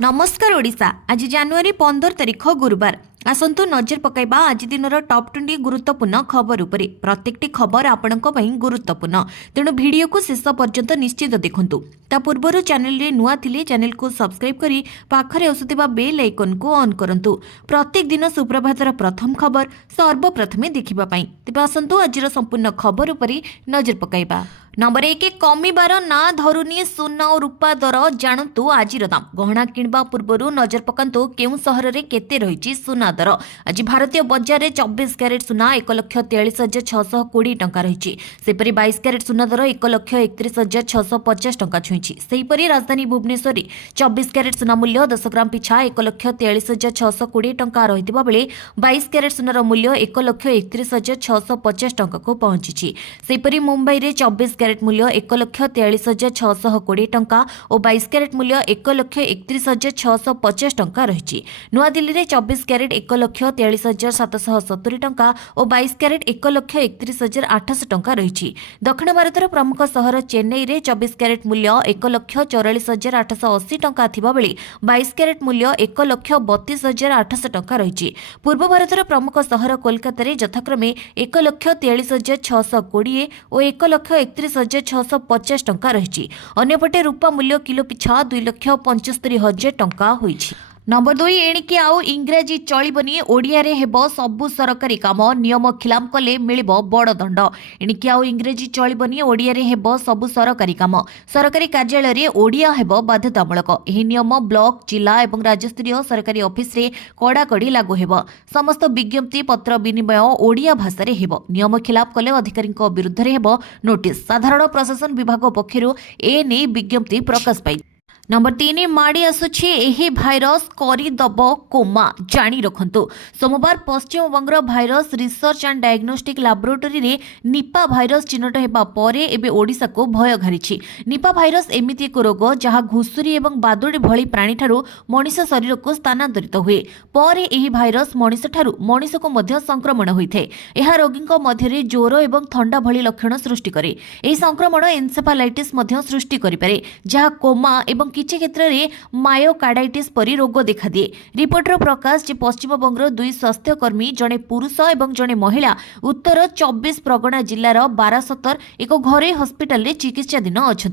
नमस्कार ओडिशा। आज जनवरी 15 तारिख गुरुवार। आसंतु नजर पकाइबा आज दिन टॉप 20 गुरुत्वपूर्ण खबर उपरे। प्रत्येकटी खबर आपणक पई गुरुत्वपूर्ण, तेणु वीडियो को शेष पर्यंत निश्चित देखंतु। ता पूर्वरु चैनल रे नुआ थिले चैनल को सब्सक्राइब करी पाखरे आସୁଥିବା बेल आइकन को ऑन करंतु। प्रत्येक दिन सुप्रभातर प्रथम खबर सर्वप्रथमे देखिबा पई। तेबे आसंतु आजिर संपूर्ण खबर उपरे नजर पकाइबा। नंबर 1 कमिबार ना धरुनी सुना और रूपा दर जानतु आजिर दाम। गहना किणवा पूर्वरु नजर पकांतु केउ सहर रे केते रहिछि सुना दर। आज भारतीय बजार रे 24 कैरेट सुना 1,43,620 टंका रहिछि। सेपरि 22 कैरेट सुना दर 1,31,650 टंका छुइछि। सेहिपरि राजधानी भुवनेश्वर रे 24 कैरेट सुना मूल्य 10 ग्राम पिछा 1,43,620 टंका रहितबा बेले 22 कैरेट सुनार मूल्य 1,31,650 टंका को पहुंचिछि। सेहिपरि मुंबई रे 24 कैरेट मूल्य 1,43,620 टंका और 22 कैरेट मूल्य 1,31,650 टंका रही। नुआ दिल्ली रे 24 कैरेट 1,43,770 टंका और 22 कैरेट 1,31,800 टंका रही। दक्षिण भारतर प्रमुख सहर चेन्नई रे 24 कैरेट मूल्य 1,44,880 टंका थिबा बेले 22 कैरेट मूल्य 1,32,800 टंका रही। पूर्व भारतर प्रमुख सहर कोलकाता रे यथाक्रमे 1,43,620 और 1,31,650 टंका रही। अन्यपटे रूपा मूल्य किलो पिछा 2,75,000 टंका होइछि। नंबर 2 एणिकी आउ इंग्राजी चलिबनी ओडिया रे हेबो सबु सरकारी काम। नियम खिलाफ कले मिलिबो बड़ दंड। एणिकी आउ इंग्राजी चलिबनी ओडिया रे हेबो सबु सरकारी काम। सरकारी कार्यालय रे ओडिया हेबो बाध्यतामूलक। एही नियम ब्लॉक जिला एवं राज्यस्तरीय सरकारी ऑफिस रे कड़ाकड़ी लागू हेबो। समस्त विज्ञप्ति पत्र विनिमय ओडिया भाषा रे हेबो। नियम खिलाफ कले अधिकारी विरुद्ध रे हेबो नोटिस। साधारण प्रशासन विभाग पक्षरु ए नै विज्ञप्ति प्रकाश पाई। नंबर 3 माड़ी आसुछि एही भाइरस करिदब कोमा जानी रखंतु। सोमवार Paschim Banga virus research and diagnostic laboratory रे निपा भाइरस चिन्हट हेबा परे एबे ओडिसा को भय घारिछि। निपा भाइरस एमिति एक रोग जहा घुसुरी एवं बादुड़ी भଳି प्राणी ठारू मनुष्य शरीर को स्थानांतरित हुए। परे एही भाइरस मनुष्य ठारू मनुष्य को मध्य संक्रमण होइथे। एहा रोगी को मध्य रे ज्वर एवं ठंडा भଳି लक्षण सृष्टि करे। एही संक्रमण एन्सेफालाइटिस मध्य सृष्टि करि पारे, जहा कोमा एवं किछि क्षेत्र में मायोकार्डाइटिस परी रोग देखा दिए। रिपोर्टर प्रकाश जे पश्चिमबंग 2 स्वास्थ्यकर्मी जड़े पुरुष और जड़े महिला उत्तर 24 परगना जिलार बारासतर एक घरे हस्पिटाल रे चिकित्साधीन अच्छा।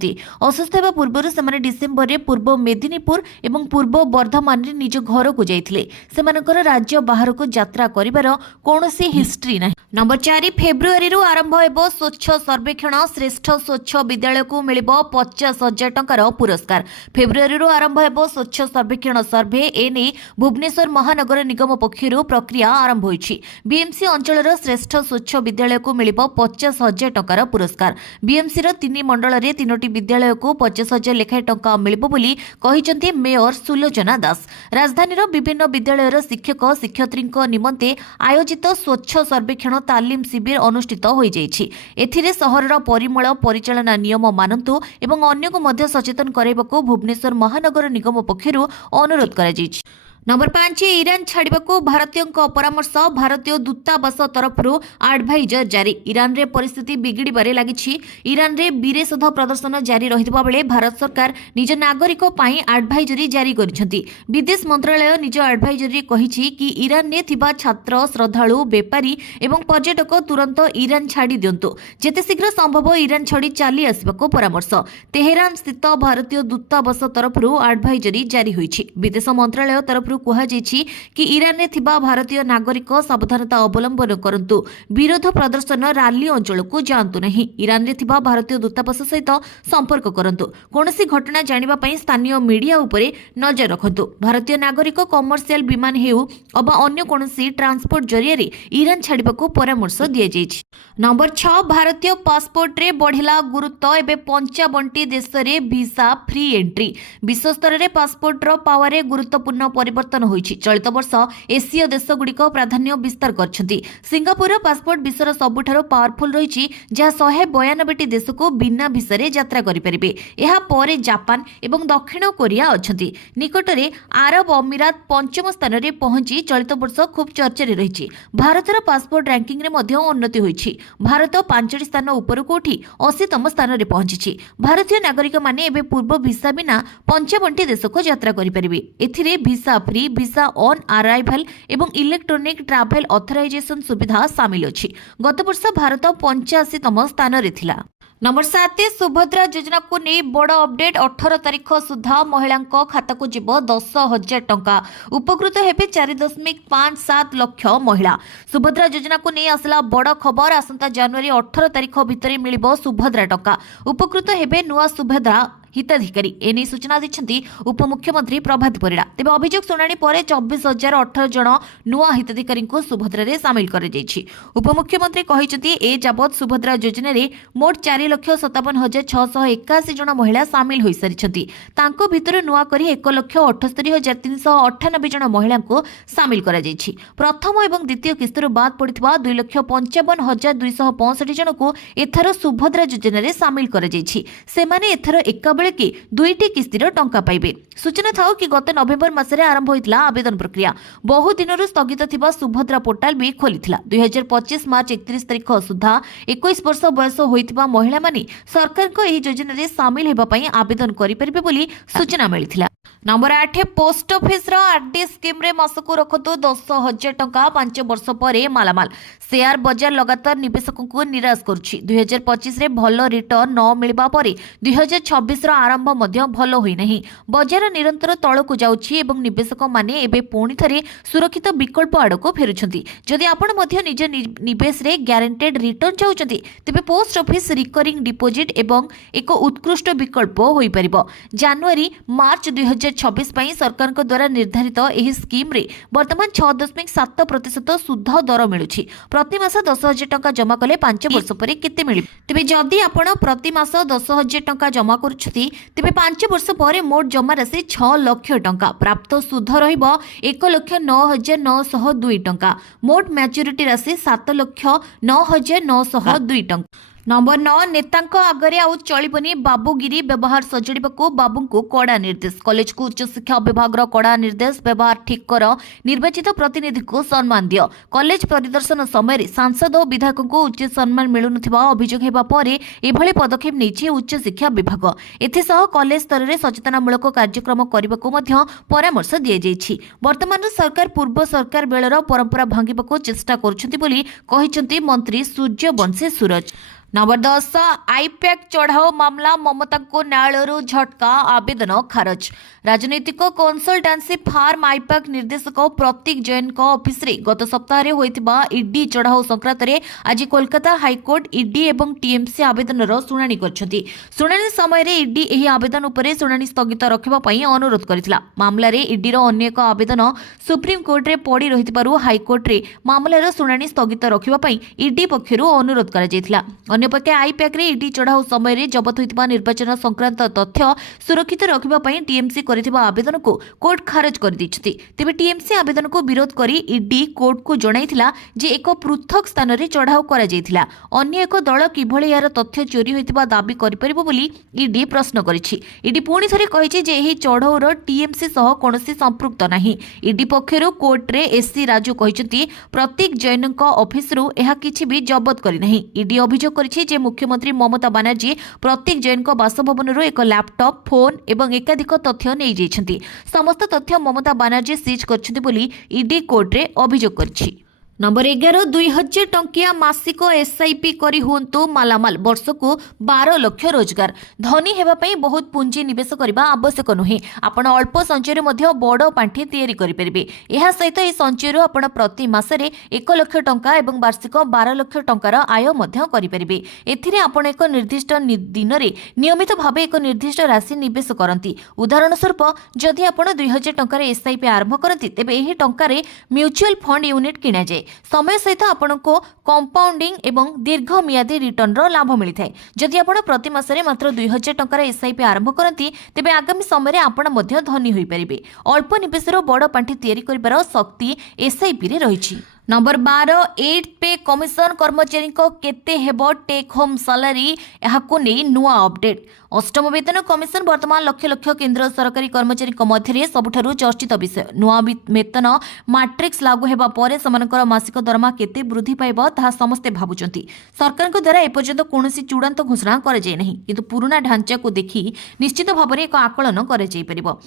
असुस्थ होगा पूर्व से डिसेम्बर में पूर्व मेदिनीपुर और पूर्व बर्धमान रे निज घर को जाइथिले। सेमानकर राज्य बाहर को यात्रा करिवार कोनोसी हिस्ट्री नहीं। नंबर 4 फेब्रुआरी रु आरंभ हेबो स्वच्छ सर्वेक्षण। श्रेष्ठ स्वच्छ विद्यालय को मिलिबो 50,000 टंकार पुरस्कार। फेब्रुआरी रु आरंभ हेबो स्वच्छ सर्वेक्षण सर्वे। एने भुवनेश्वर महानगर निगम पक्षरु प्रक्रिया आरंभ होइछि। बीएमसी अंचलर श्रेष्ठ स्वच्छ विद्यालय को मिलिबो 50,000 टंकार पुरस्कार। बीएमसी रो 3 मंडल रे 3टी विद्यालय को 50,000 लेखाए टंका मिलिबो बोली कहिसंती मेयर सुलोचना दास। राजधानी रो विभिन्न विद्यालयर शिक्षक शिक्षयित्री निमंते आयोजित स्वच्छ सर्वेक्षण तालीम शिविर अनुष्ठित होई जाइछि। एथिरे सहरर परिमल परिचालना नियम मानन्तु एवं अन्य को मध्य सचेतन कराइबाकू भुवनेश्वर महानगर निगम पक्षरु अनुरोध करा जाइछि। नंबर 5 ईरान छाड़िबाकू भारतीय परामर्श। भारतीय दूतावास तरफ एडवाइजर जारी। ईरान रे परिस्थिति बिगिड़बारे लागिछि। ईरान रे विरोध प्रदर्शन जारी रहितबा बेले भारत सरकार निज नागरिक पई एडवाइजरी जारी करिसेंती। विदेश मंत्रालय निज एडवाइजरी कहिछि कि ईरान ने थिबा छात्र श्रद्धालु बेपारी एवं पर्यटक तुरंत ईरान छाड़ी दियंतु। जेते शीघ्र संभव ईरान छाड़ी चली आसिबाकू परामर्श। तेहरान स्थित भारतीय दूतावास तरफ एडवाइजरी जारी होइछि। विदेश मंत्रालय तरफ कहुछि कि ईरान में थिबा भारतीय नागरिक सावधानता अवलंबन करंतु। विरोध प्रदर्शन रैली अंचल को जांतु नहीं। ईरान में थिबा भारतीय दूतावास सहित संपर्क करंतु। कोनोसी घटना जानिबा पई स्थानीय मीडिया उपरे नजर रखंतु। भारतीय नागरिक कमर्शियल विमान हेउ अबा अन्य कोनोसी ट्रांसपोर्ट जरिया रे ईरान छाड़िबाकू परामर्श दिया जाइछि। नंबर 6 भारतीय पासपोर्ट रे बढ़िला गुरुत्व। एबे 55 देश रे वीसा फ्री एंट्री। विश्व स्तर रे पासपोर्ट रो पावर रे गुरुत्वपूर्ण परिवर्तन परिवर्तन होईछि। चलित वर्ष एसीय देशगुड़िक प्राधान्य विस्तार करछन्ति। सिंगापुर पासपोर्ट विश्वर सबुठारो पावरफुल रहिछि, जहा 192 देश को बिना भिसारे यात्रा करि परिबे। एहा परे जापान एवं दक्षिण कोरिया अछन्ति। निकटरे आरब अमीरात पंचम स्थान रे पहुंची चलित वर्ष खूब चर्चा रे रहिछि। भारतर पासपोर्ट रैंकिंग रे मध्य उन्नति होईछि। भारत 5 स्थान उपरକୁ उठी 80तम स्थान रे पहुंची। भारतीय नागरिक माने एबे पूर्व भिसा बिना 55 देश को यात्रा करि परिबे। एथिरे visa free, visa on arrival एवं इलेक्ट्रॉनिक ट्रैवल ऑथराइजेशन सुविधा शामिल अछि। गत वर्ष भारत 85तम स्थान रे थिला। नंबर 7 सुभद्रा योजना को नहीं बड़ अपडेट। 18 तारिख सुधा महिला खाता को जीव 10,000 टंका। उपकृत हेबे 4.57 लाख महिला। सुभद्रा योजना को नहीं आसला बड़ खबर। आसंता जनवरी 18 तारिख भितर मिलिबो सुभद्रा टंका। उपकृत हेबे नुआ सुभद्रा हिताधिकारी। एने सूचना दैछन्ती उपमुख्यमंत्री प्रभात परिड़ा। तेबे अभियोग शुणाणी पर 24,018 जन नुआ हिताधिकारी को सुभद्रा रे शामिल कर जायछि। उपमुख्यमंत्री कहिसन्ती ए जाबत सुभद्रा योजना रे मोट 4,57,681 जन महिला शामिल होई सारिछन्ती। तांको भितर नुआ करी 1,78,398 जन महिला को शामिल कर जायछि। प्रथम एवं द्वितीय किस्तर बाद पड़ितबा 2,55,265 जन को एथर सुभद्रा योजना रे शामिल कर जायछि। सेमाने एथर एका कि दुईटी किस्तिर टंका पाइबे। सूचना थाओ कि गत नवेम्बर मासरे आरंभ होइतला आवेदन प्रक्रिया। बहु दिनरु स्थगित थिबा सुभद्रा पोर्टाल भी खोलिथिला। 2025 मार्च 31 तारिख सुधा 21 वर्ष बयस होइतिबा महिला माने सरकार को एही योजना रे शामिल हेबा पई आवेदन करि परिबे बोली सूचना मिलिथिला। नंबर 8 पोस्ट ऑफिस रो आरडी स्कीम रे मासको रखतो 10,000 टंका। 5 वर्ष परे मालामाल। शेयर बाजार लगातार निवेशकों को निराश करुछि। 2025 रे भलो रिटर्न न मिलबा परे 2026 रो आरंभ मध्य भलो होई नहीं। बाजार निरंतर तळको जाउछि एवं निवेशक माने एबे पुणी थरे सुरक्षित विकल्प आडको फेरुछन्ति। जदि आपण मध्य निज निवेश रे ग्यारंटेड रिटर्न चाहुछन्ति तेबे पोस्ट ऑफिस रिकरिंग डिपोजिट एवं एक उत्कृष्ट विकल्प होई परिबो। जनवरी मार्च 2026 पई सरकार को द्वारा निर्धारित एही स्कीम रे वर्तमान 6.7% सुध दर मिलुछि। प्रति मास 10,000 टंका जमा कले 5 वर्ष परे केते मिलि। तेबे जदि आपण प्रति मास 10,000 टंका जमा करूछथि तेबे 5 वर्ष परे मोट जमा राशि 6 लाख टंका। प्राप्त सुध रहिबो 1,09,902 टंका। मोट मैच्योरिटी राशि 7,09,902 टंका। नंबर 9 नेतांक आगरे आउ चलिबनी बाबूगिरी व्यवहार सजड़िबाकू बाबूंकू कड़ा निर्देश। कॉलेज को उच्च शिक्षा विभाग रो कड़ा निर्देश। व्यवहार ठीक कर, निर्वाचित प्रतिनिधि को सम्मान दियो। कॉलेज परिदर्शन समय सांसद और विधायक को उचित सम्मान मिलुनथिबा अभियोग हेबा परे एभली पदक्षेप नेछि उच्च शिक्षा विभाग। एथिसह कॉलेज स्तर रे सचेतनामूलक कार्यक्रम करबाकू मध्य परामर्श दिया जायछि। वर्तमान सरकार पूर्व सरकार बेलर परंपरा भांगिबाकू चेष्टा करुछन्ति बोली कहिसन्ति मंत्री सूर्यवंशी सूरज। नंबर 10 आईपैक चढ़ाओ मामला। ममता को न्यायालय झटका, आवेदन खारज। राजनैतिक कंसल्टेंसी फार्म आईपैक निर्देशक प्रतीक जैन ऑफिस रे गत सप्ताह होइतिबा ईडी चढ़ाओ संक्रांत रे आज कोलकाता हाईकोर्ट ईडी एवं टीएमसी आवेदन रो सुनानी करछथि। सुनानी समय रे ईडी एही आवेदन उपरे सुनानी स्थगित रखिबा पई अनुरोध करितला। मामला रे ईडी रो अन्य एक आवेदन सुप्रीम कोर्ट रे पड़ी रहितबारु हाईकोर्ट रे मामला रो सुनानी स्थगित रखिबा पई ईडी पक्षरु अनुरोध करा जायतिला। अन्यपक्षे आईपैक रे ईडी चढ़ाओ समय रे जबत होइतिबा निर्वाचन संक्रांत तथ्य सुरक्षित रखिबा पई टीएमसी करथिबा आवेदन को कोर्ट खारज कर दिछथि। तेबे टीएमसी आवेदन को विरोध करी ईडी कोर्ट को जणाइथिला जे एक पृथक स्थान रे चढ़ाओ करा जायथिला। अन्य एक दल किभଳି यार तथ्य चोरी होइतिबा दाबी करि परिबो बोली ईडी प्रश्न करिछि। ईडी पुणी थरे कहिछि जे एही चढ़ाओर टीएमसी सह कोनोसी संपृक्त नाही। ईडी पक्षरु कोर्ट रे एससी राजू कहिसथि प्रतीक जैनक ऑफिस रु एहा किछि भी जब्त करि नाही। ईडी अभियोग करिछि जे मुख्यमंत्री ममता बनर्जी प्रतीक जैन बासभवन एक लैपटॉप, फोन एवं एकाधिक तथ्य नहीं जाइछन्ति। समस्त तथ्य ममता बनर्जी सीज करछन्ति बोली ईडी कोर्ट रे अभियोग करछि। नंबर 11 2,000 टंकिया मासिक एसआईपी करी हुंतु मालामाल। वर्ष को 12 लाख रोजगार। धनी हेबा पई बहुत पुंजी निवेश करबा आवश्यक नुहे। आपण अल्प संचय मध्य बड़ पांठी तैयारी करि परिबे। एहा सहित ए संचय आपण प्रति मासरे 1 लाख टंका एवं वार्षिक 12 लाख टंकार आय मध्य करि परिबे। एथिरे आपण एक निर्दिष्ट दिन रे नियमित भाबे एक निर्दिष्ट राशि निवेश करंती। उदाहरण स्वरूप जदि आपण 2,000 टंकार एसआईपी आरंभ करंती तेबे एही टंका रे म्यूचुअल फंड यूनिट किना जाय। समय सहित आपनको कंपाउंडिंग एवं दीर्घमियादी रिटर्न रो लाभ मिलता है। जदि आपण प्रति मासरे मात्र 2000 टंकार एसआईपी आरंभ करती तेबे आगामी समय आपण मध्य धनी होई परिबे। अल्प निवेशर बड़ पांठी तैयारी करिबार शक्ति एसआईपी रे रहिछि। नंबर 12 8 पे कमिशन कर्मचारी को केते हेबो टेक होम सैलरी एहाकु नै नुआ अपडेट। अष्टम वेतन कमिशन वर्तमान लक्ष लक्ष केंद्र सरकारी कर्मचारी मध्य सबुठारु चर्चित विषय। नुआ वेतन मैट्रिक्स लागू हेबा परे समानकर मासिक दरमा केते वृद्धि पाइबो ताहा समस्ते भाबुचंती। सरकार को द्वारा एपर्यंत कोनोसी चूड़ांत घोषणा करे जाय नहीं, किंतु पुराना ढांचा को देखि निश्चित भाबरे एक आकलन करे जाय परिबो।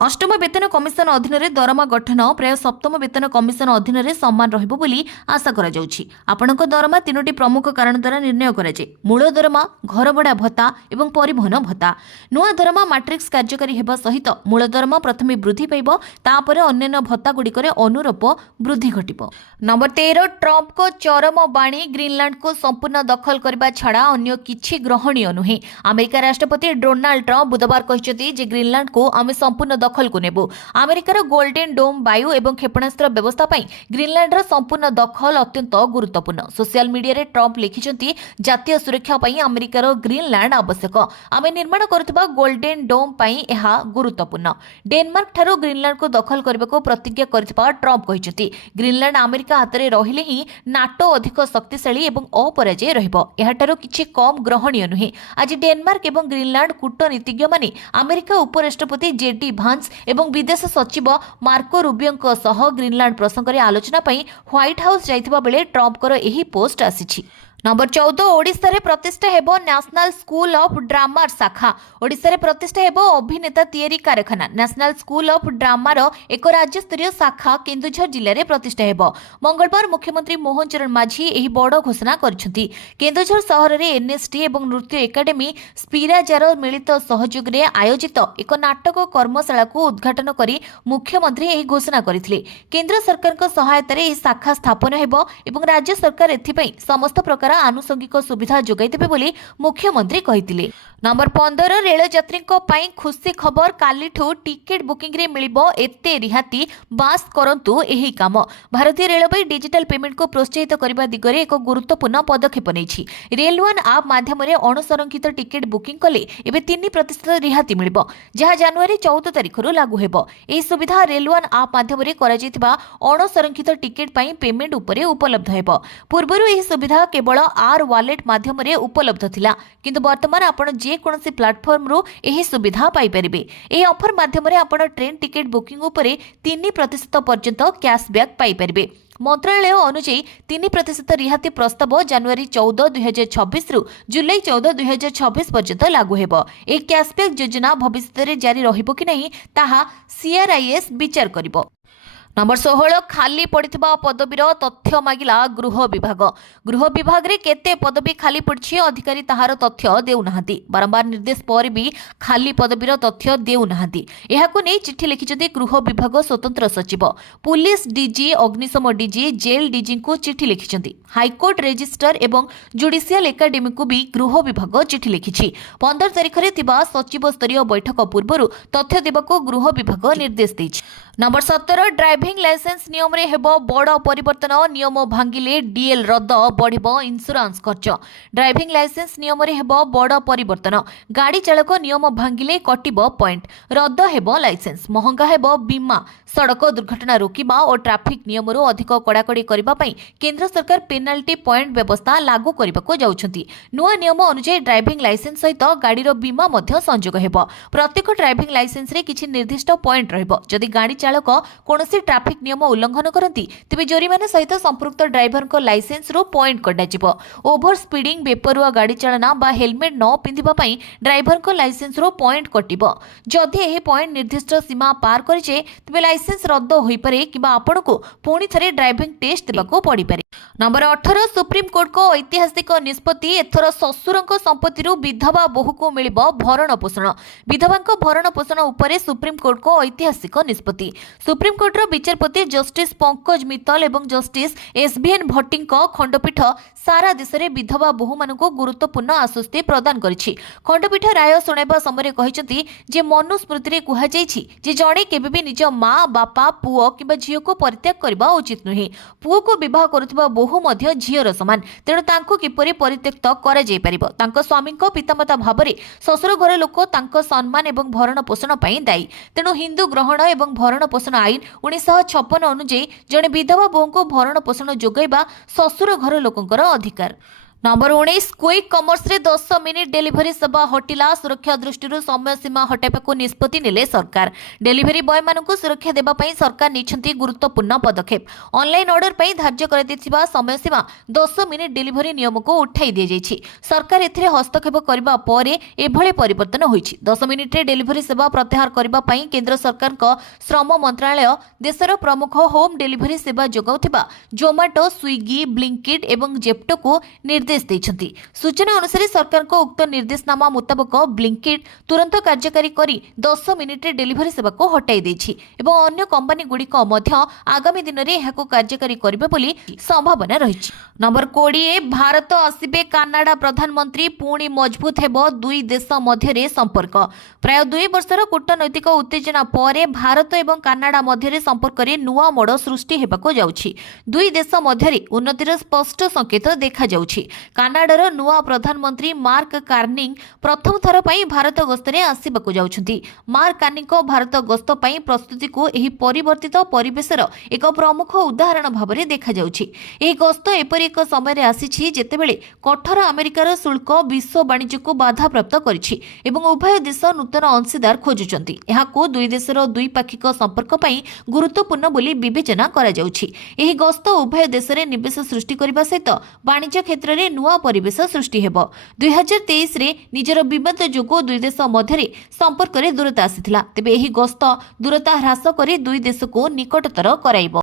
अष्टम वेतन कमिशन अधीन रे दरमा गठन प्राय सप्तम वेतन कमिशन अधीन रे समान रहिबो बोली आशा करा जाउछि। आपनक दरमा तीनोटी प्रमुख कारण द्वारा निर्णय करा जाय। मूल दरमा, घर भड़ा भत्ता एवं परिवहन भत्ता। नुआ दरमा मैट्रिक्स कार्यकारी हेबा सहित मूल दरमा प्रथमे वृद्धि पाइबो, तापरे अन्य भत्ता गुड़िकरे अनुरूप वृद्धि घटिबो। नंबर 13 ट्रम्प को चरम बाणी ग्रीनलैंड को संपूर्ण दखल करबा छाड़ा अन्य किछि ग्रहणीय नुहे। अमेरिका राष्ट्रपति डोनाल्ड ट्रम्प बुधवार कहिसेंति जे ग्रीनलैंड को आमे संपूर्ण दखल को नेबो। अमेरिकार गोल्डन डोम वायु एवं क्षेपणास्त्र व्यवस्था पई ग्रीनलैंड रो संपूर्ण दखल अत्यंत गुरुत्वपूर्ण। सोशल मीडिया रे ट्रम्प लिखिसेंति जातीय सुरक्षा पई अमेरिकार ग्रीनलैंड आवश्यक। आमे निर्माण करथबा गोल्डन डोम पई एहा गुरुत्वपूर्ण। डेनमार्क ठारो ग्रीनलैंड को दखल करबाको प्रतिज्ञा करथबा ट्रम्प कहिसेंति ग्रीनलैंड अमेरिका हातरे रहिले ही नाटो अधिक शक्तिशाली एवं अपराजय रहिबो। एहाटारो किछि कम ग्रहणीय नुहे। आज डेनमार्क एवं ग्रीनलैंड कूटनीतिज्ञ माने अमेरिका उपराष्ट्रपति जेडी भान्स एवं विदेश सचिव मार्को रूबियों सह ग्रीनलैंड प्रसंग में आलोचना पई व्हाइट हाउस जाइथिबा बेले ट्रम्पकर एही पोस्ट आसीछि। नंबर 14 ओडिशा रे प्रतिष्ठा हेबो नेशनल स्कूल ऑफ ड्रामा शाखा। ओडिशा रे प्रतिष्ठा हेबो अभिनेता तैयारी कारखाना। नेशनल स्कूल ऑफ ड्रामा रो एक राज्य स्तरीय शाखा केन्दुझर जिले रे प्रतिष्ठा हेबो। मंगलवार मुख्यमंत्री मोहन चरण माझी एही बड़ घोषणा करछथि। केन्दुझर शहर रे एनएसटी एवं नृत्य एकाडेमी स्पिराजार मिलित सहयोग रे आयोजित एक नाटक कर्मशाला को उद्घाटन करी मुख्यमंत्री एही घोषणा करथिले। केंद्र सरकार को सहायता रे एही शाखा स्थापन हेबो एवं राज्य सरकार एथिपई समस्त प्रकार आनुषंगिक सुविधा जोगाइदेबे बोली मुख्यमंत्री कहिथिले। नंबर 15 रेल यात्री खुशी खबर कालीठू टिकेट बुकिंग रे मिलिबो एते रिहाती बास करंतु एही काम। भारतीय रेलवे डिजिटल पेमेंट को प्रोत्साहित करबा दिगरे एक गुरुत्वपूर्ण पदक्षेप नेछि। रेलवन आप माध्यम रे अणुसंरक्षित टिकेट बुकिंग कले एबे 3% रिहाती मिलिबो, जहा जनवरी 14 तारिख रु लागू हेबो। एही सुविधा रेलवन आप माध्यम रे करा जैतिबा अणुसंरक्षित टिकेट पई पेमेंट उपरे उपलब्ध हेबो। पूर्वरु एही सुविधा केवल आर वॉलेट माध्यम रे उपलब्ध थिला, किंतु वर्तमान आपण जे कोनोसी प्लेटफॉर्म रो एही सुविधा पाई परिबे। एही ऑफर माध्यम रे आपण ट्रेन टिकेट बुकिंग उपरे 3% पर्यंत कैशबैक पाई परिबे। मंत्रालय अनुसार 3% रिहाती प्रस्ताव जनवरी 14, 2026 रु जुलाई 14, 2026 पर्यंत लागू हेबो। ए कैशबैक योजना भविष्य रे जारी रहिबो कि नहीं ताहा सीआरआईएस विचार करिबो। नंबर 16 खाली पड़िथिबा पदवीर तथ्य मागिला गृह विभाग। गृह विभाग रे केते पदवी खाली पड़छि अधिकारी ताहार तथ्य देउ नाहंती। बारंबार निर्देश पर भी खाली पदवीर तथ्य देउ नाहंती। एहाकु नै चिट्ठी लिखिछथि गृह विभाग स्वतंत्र सचिव। पुलिस डीजी, अग्निशम डीजी, जेल डीजी को चिट्ठी लिखिछथि। हाईकोर्ट रजिस्ट्रार एवं जुडिशियल एकाडेमी को भी गृह विभाग चिट्ठी लिखिछि। 15 तारिख रे थिबा सचिव स्तरीय बैठक पूर्वरु तथ्य देबाको गृह विभाग निर्देश दैछि। नंबर 17 ड्राइविंग लाइसेंस नियम रे हेबो बड़ परिवर्तन। नियम भांगिले डीएल रद्द, बढ़िबो इंश्योरेंस खर्च। ड्राइविंग लाइसेंस नियम रे हेबो बड़ परिवर्तन। गाड़ी चालक नियम भांगिले कटिबो पॉइंट, रद्द हेबो लाइसेंस, महंगा हेबो बीमा। सड़क दुर्घटना रोकिबा और ट्रैफिक नियम रो अधिक कड़ाकड़ी करबा पई केंद्र सरकार पेनाल्टी पॉइंट व्यवस्था लागू करबाको जाउछंती। नुआ नियम अनुसार ड्राइविंग लाइसेंस सहित गाड़ी रो बीमा मध्य संयोग हेबो। प्रत्येक ड्राइविंग लाइसेंस रे किछि निर्दिष्ट पॉइंट रहबो। जदि गाड़ी चालक कोनोसी ट्रैफिक नियम उल्लंघन करती तेबे जोरिमाना सहित संपृक्त ड्राइवर को लाइसेंस रो पॉइंट कटाजिबो। ओभर स्पीडिंग, बेपरुआ गाड़ी चालना बा हेलमेट न पिंधिबा पई ड्राइवर को लाइसेंस रो पॉइंट कटिबो। जदि एही पॉइंट निर्दिष्ट सीमा पार करिजे तेबे लाइसेंस रद्द होई पारे किबा आपनको पुणी थरे ड्राइविंग टेस्ट देबाको पड़ी पारे। नंबर 18 सुप्रीम कोर्ट को ऐतिहासिक निष्पत्ति। एथर ससुरंक संपत्ति रु विधवा बहु को मिलिबो भरण पोषण। विधवांक भरण पोषण उपरे सुप्रीम कोर्ट को ऐतिहासिक निष्पत्ति। सुप्रीमकोर्टर विचारपति जस्टिस पंकज मित्तल और जस्टिस एसबीएन भट्टी खंडपीठ सारा देश में विधवा बोहू मान गुरुत्वपूर्ण आश्वस्ति प्रदान करिछि। खंडपीठ राय शुणाइबा समय कहते जे मनुस्मृति में कहुଯାଇଛି जे जड़े केबे निज माँ बापा पुओ कि झील को परित्याग करने उचित नुहे। पुओ को विवाह करुवा बोहू मध्य झीर सामान, तेणु तांको किपरि परित्यक्त करा जाय परिबो। तांको स्वामी पितामाता भाव में ससुर घर लोक तांको सम्मान एवं भरण पोषण पर दायी। तेणु हिंदू ग्रहण एवं भरण पोषण आईन 1956 अनुଯାयी जड़े विधवा बोहू को भरण पोषण जोगाइबा ससुर घर लोकंकर अधिकार। नंबर 19 क्विक कमर्स रे 10 मिनिट डेलीवरी सेवा हटिला। सुरक्षा दृष्टि समय सीमा हटाइबा निष्पत्ति नेले सरकार। डेलीवरी बॉय मानक सुरक्षा देबा पई सरकार निछंती गुरुत्वपूर्ण पदक्षेप। ऑनलाइन ऑर्डर पई धार्य कर दैथिबा समय सीमा 10 मिनिट डेलीवरी नियम को उठाई दिया जायछि। सरकार एथिरे हस्तक्षेप करबा परे एभळे परिवर्तन होईछि। 10 मिनिट रे डेलीवरी सेवा प्रत्याहार करबा पई केंद्र सरकार को श्रम मंत्रालय देशर प्रमुख होम डेलीवरी सेवा जोगाउथिबा जोमाटो, स्विगी, ब्लिंकिट एवं जेप्टो को निर्देश देइछंती। सूचना अनुसार सरकार को उक्त निर्देशनामा मुताबक ब्लिंकिट तुरंत कार्यकारी करी 10 मिनिट रे डेलीवरी सेवा को हटाई देछि एवं अन्य कंपनी गुड़िक मध्य आगामी दिन में यह कार्यकारी करिबे बोली संभावना रहिछि। नंबर 20 भारत आसिबे कानाडा प्रधानमंत्री पुणी मजबूत हेबो दुई देश मध्य संपर्क। प्राय 2 वर्षर कूटनैतिक उत्तेजना पर भारत एवं कानाडा मध्य संपर्क में नुआ मोड़ सृष्टि हेबाको जाउछि। दुई देश मध्य उन्नतिर स्पष्ट संकेत देखा जाउछि। कानाडार नुआ प्रधानमंत्री मार्क कार्निंग प्रथम थर पई भारत गस्तरे आसिबाको जाउछंती। मार्क कार्निंग भारत गस्त पई प्रस्तुति को एही परिवर्तित परिवेशर एक प्रमुख उदाहरण भाव में देखा जाउछि। एही गस्त एपरि एक समय रे आसीछि जेतेबेले कठोर अमेरिकार शुल्क विश्व वाणिज्य को बाधा प्राप्त करिछि एवं उभय देश नूतन अंशीदार खोजुचंती। एहाको दुई देशर द्विपाक्षिक संपर्क पई गुरुत्वपूर्ण बोली विवेचना करा जाउछि। एही गस्त उभय देश रे निवेश सृष्टि करबा सहित वाणिज्य क्षेत्र में नुआ परिवेश सृष्टि हेबो। 2023 रे निजर विवाद जोगो दुई देश मध्य संपर्क में दूरता आसीथिला। तेबे एही गस्त दूरता ह्रास करी दुई देश को निकटतर कराइबो।